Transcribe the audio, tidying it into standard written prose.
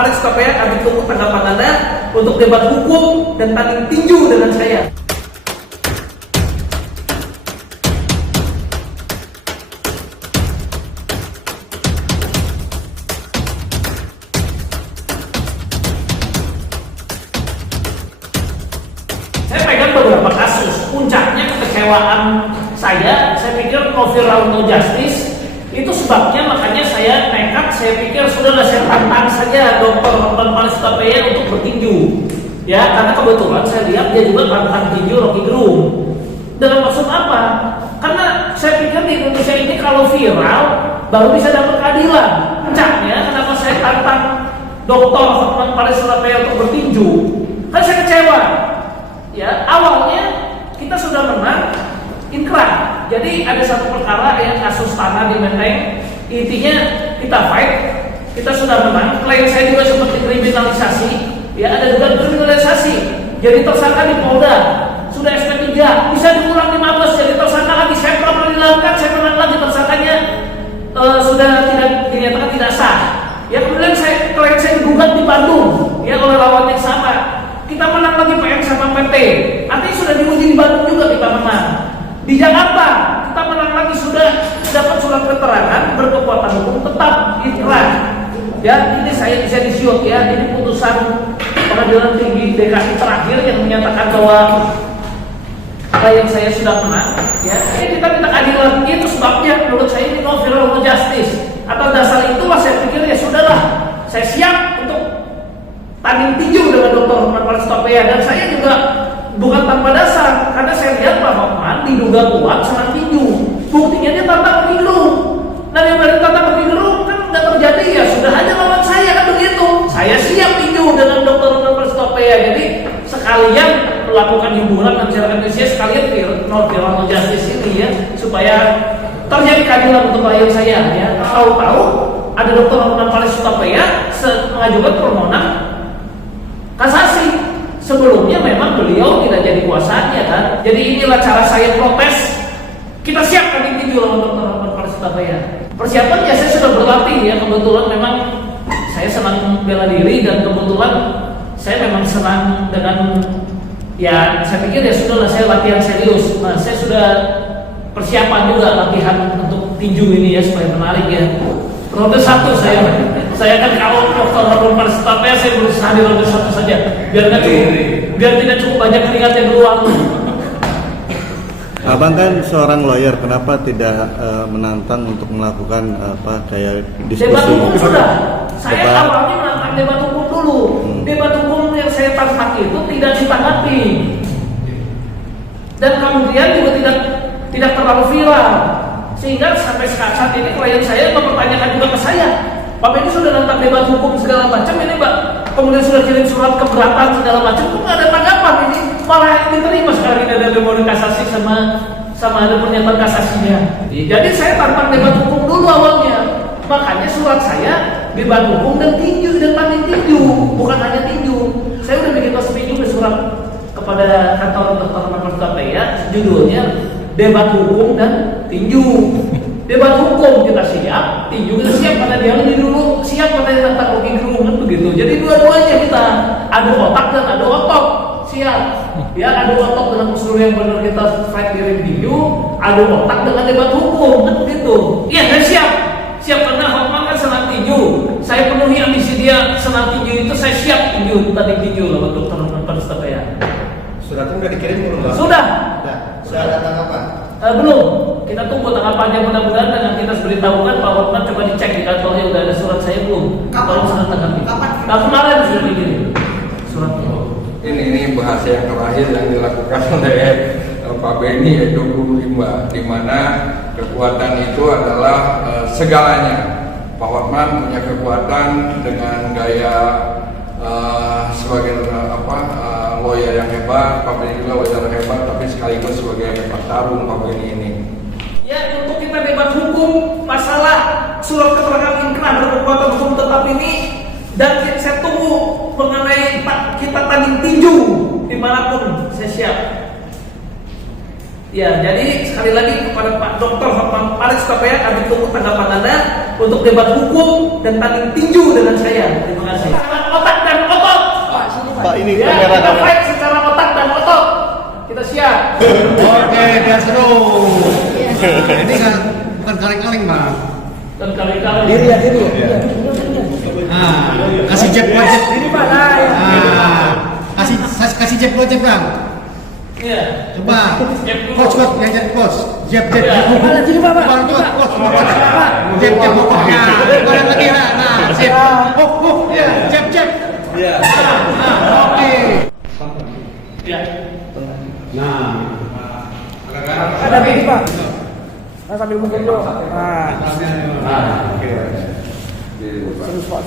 Paris KPR, kami tunggu tanggapan Anda untuk debat hukum dan tanding tinju dengan saya. Saya pegang beberapa kasus, puncaknya kekecewaan saya pikir no viral no justice, itu sebabnya makanya saya nekat, saya pikir sudahlah saya tantang saja Dr. Hotman Paris KPR untuk bertinju. Ya, karena kebetulan saya lihat dia juga tantang tinju Rocky Gerung. Dalam maksud apa? Karena saya pikir di Indonesia ini kalau viral baru bisa dapat keadilan. Puncaknya kenapa saya tantang Dr. Hotman Paris KPR untuk bertinju? Kan saya kecewa. Ya, awalnya kita sudah menang inkrah. Jadi ada satu perkara yang kasus tanah di Menteng. Intinya kita fight, kita sudah menang. Klien saya juga sempat dikriminalisasi. Ya, ada juga kriminalisasi. Jadi tersangka di Polda, sudah SP3, bisa diulang 15 jadi tersangka lagi. Saya pernah dilakukan, saya menang lagi tersangkanya sudah tidak dinyatakan tidak sah. Ya, kemudian klien saya digugat di Bandung, ya oleh lawan yang sama. Kita menang lagi PM sama PP. Artinya sudah diuji di Bandung juga kita menang. Di Jakarta kita menang lagi, sudah dapat surat keterangan berkekuatan hukum tetap inkrah. Ya, ini saya bisa disiut ya. Ini putusan Pengadilan Tinggi DKI terakhir yang menyatakan bahwa klien saya sudah menang. Ya, ini kita minta keadilan. Itu sebabnya menurut saya ini no viral no justice. Atas dasar itulah saya pikir ya sudahlah, saya siap untuk tanding tinju dengan Dr. Hotman Paris KPR. Dan saya juga bukan tanpa dasar, karena saya lihat Pak Hotman diduga kuat senang tinju. Buktinya dia tantang Rocky Gerung. Nah, yang dari tantang Rocky Gerung kan nggak terjadi, ya sudah aja lawan saya kan begitu. Saya siap tinju dengan Dr. Hotman Paris KPR. Jadi sekalian melakukan hiburan masyarakat Indonesia, sekalian no viral no justice ini ya, supaya terjadi keadilan untuk klien saya ya. Tahu-tahu ada Dr. Hotman Paris KPR mengajukan permohonan kasasi. Sebelumnya memang beliau tidak jadi kuasanya kan. Jadi inilah cara saya protes. Kita siap tanding tinju lawan Dr. Hotman Paris KPR. Persiapannya saya sudah berlatih ya. Kebetulan memang saya senang bela diri dan kebetulan saya memang senang dengan ya, saya pikir ya sudahlah saya latihan serius. Nah, saya sudah persiapan juga latihan untuk tinju ini ya supaya menarik ya. Ronde 1 saya kan kalau Dr. Hotman Paris KPR saya berusaha di ronde 1 saja biar tidak cukup banyak keringat yang keluar. Abang kan seorang lawyer, kenapa tidak menantang untuk melakukan kayak diskusi? Debat hukum sudah. Saya awalnya menantang debat hukum dulu. Debat hukum yang saya tantang itu tidak ditanggapi. Dan kemudian juga tidak terlalu viral. Sehingga sampai saat ini klien saya mempertanyakan juga ke saya, Bapak ini sudah nantang debat hukum segala macam ini Mbak, kemudian sudah kirim surat keberatan segala macam, kok nggak ada tanggapan ini, malah diterima sekarang ini ada demosi kasasi sama ada pernyataan kasasinya. Jadi saya tantang debat hukum dulu awalnya, makanya surat saya debat hukum dan tinju dan tanding tinju, bukan hanya tinju. Saya udah bikin resmi juga surat kepada kantor Dr. Hotman Paris KPR, judulnya debat hukum dan tinju. Debat hukum kita siap, tinju kita siap, karena dia lebih dulu siap katanya tentang Rocky Gerung kan begitu. Jadi dua-duanya kita adu otak dan adu otot, siap. Ya, adu otak dengan usul yang benar kita fight di ring tinju, adu otak dengan debat hukum kan begitu. Iya, saya siap karena Hotman kan senang tinju. Saya penuhi ambisi dia senang tinju itu, saya siap tinju tadi tinju lawan Dr. Hotman Paris KPR. Suratnya udah dikirim belum? Sudah. Sudah ada tanggapan? Belum. Kita tunggu tanggapannya, mudah-mudahan dengan kita beritahukan Pak Hotman coba dicek di kantornya udah ada surat saya belum. Kalau sudah tanggapi. Nah, kemarin sudah dikirim suratnya. Ini bahasa yang terakhir yang dilakukan oleh Pak Benny yaitu guru rimba, di mana kekuatan itu adalah segalanya. Pak Hotman punya kekuatan dengan gaya sebagai lawyer yang hebat, Pak Benny juga lawyer yang hebat, tapi sekaligus sebagai petarung Pak Benny ini. Ya, untuk kita debat hukum masalah surat keterangan inkrah berkekuatan hukum tetap ini, dan saya tunggu mengenai kita tanding tinju dimanapun, saya siap. Ya, jadi sekali lagi kepada Pak Dr. Hotman Paris KPR, kami tunggu tanggapan Anda untuk debat hukum dan tanding tinju dengan saya. Terima kasih. Otak dan otot. Pak ini Ya, kamera kita fight secara otak dan otot. Kita siap. Oke, biar seru. Ini kan bukan kaleng-kaleng, Bang. Dan kali-kali. Diri ya. Ah, kasih jab wajib. Ini Pak, nah ya. Kasih jab wajib, Bang. Iya. Coba. Jab dulu. Coach, ngajar coach. Jab. Ya. Mana sini Pak, Pak. Bang, coach. Jab pokoknya. Goyang lagi lah. Nah, sip. Ya, jab. Iya. Oke. Ya. Ada begini Pak. Nah, sambil mukul dulu. Nah, terus Pak.